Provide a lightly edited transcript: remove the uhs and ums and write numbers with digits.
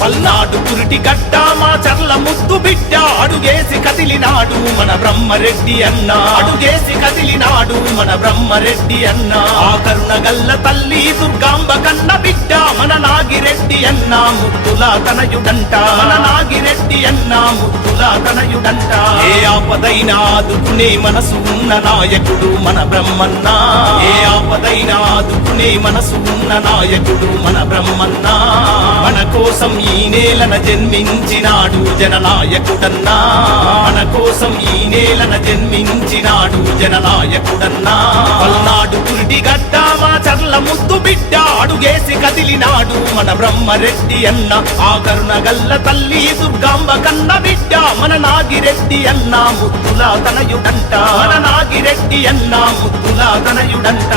పల్నాడు పురిటి గడ్డ మా చర్ల ముద్దు బిడ్డ అడుగేసి కదిలినాడు మన బ్రహ్మరెడ్డి అన్న అడుగేసి కదిలినాడు మన బ్రహ్మరెడ్డి అన్న ఆ కరుణ గల్ల తల్లి దుర్గాంబ కన్న బిడ్డ మన నాగిరెడ్డి అన్న ముద్దుల తనయుడంట మన నాగిరెడ్డి అన్న ముద్దుల తనయుడంట ఏ ఆపదైనా ఆదుకునే మనసు ఉన్న నాయకుడు మన బ్రహ్మన్న ఏ ఆపదైనా ఆదుకునే మనసు ఉన్న నాయకుడు మన బ్రహ్మన్న మన కోసం ఈ నేలన జన్మించినాడు జననాయకుడన్నా మన కోసం ఈ నేలన జన్మించినాడు జననాయకుడన్నా పల్నాడు పురిటి గడ్డ మా చర్ల ముద్దు బిడ్డ అడుగేసి కదిలినాడు మన బ్రహ్మరెడ్డి అన్న ఆ కరుణ గల్ల తల్లి దుర్గాంబ కన్న బిడ్డ మన నాగిరెడ్డి అన్న ముద్దుల తనయుడంట మన నాగిరెడ్డి అన్న ముద్దుల తనయుడంట